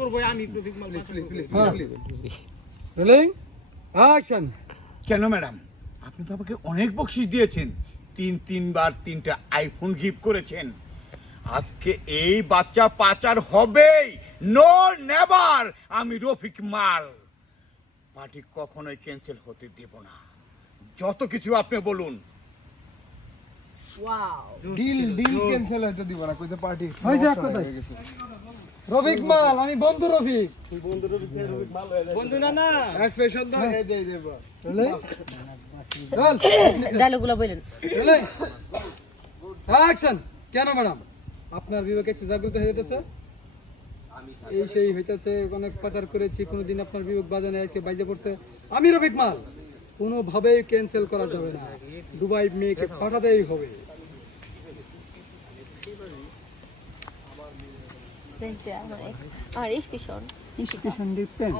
করব আমি রফিক মাল রোলিং অ্যাকশন কেন ম্যাডাম? আপনি তো আমাকে অনেক বকশিস দিয়েছেন। তিন তিনবার তিনটা আইফোন গিফট করেছেন। আজকে এই বাচ্চা পাচার হবেই। নো নেভার আমি রফিক মাল। পার্টি কখনোই ক্যান্সেল হতে দেব না। যত কিছু আপনি বলুন। ডিল ডিল ক্যান্সেল হইতে দিব না কইতে পার্টি হয়ে যাক কোথায়। রফিক মাল আমি বন্ধু রফিক। বন্ধু না না এক্সপ্রেশন দাও এই দেই দেব রোল ডায়লগুলো বলেন। Rolling action. কেন ম্যাডাম? আপনার বিবেকে জাগ্রত হয়ে যেতেছে? এই সেই হইতেছে অনেক পাচার করেছি কোনোদিন আপনার বিবেক বাজানে আজকে বাইজে পড়ছে। আমি রফিক মাল। কোনোভাবেই ক্যান্সেল করা যাবে না। দুবাই মেয়েকে পাঠাতেই হবে। আমার আমার স্টেশন স্টেশন ডিপেন্ড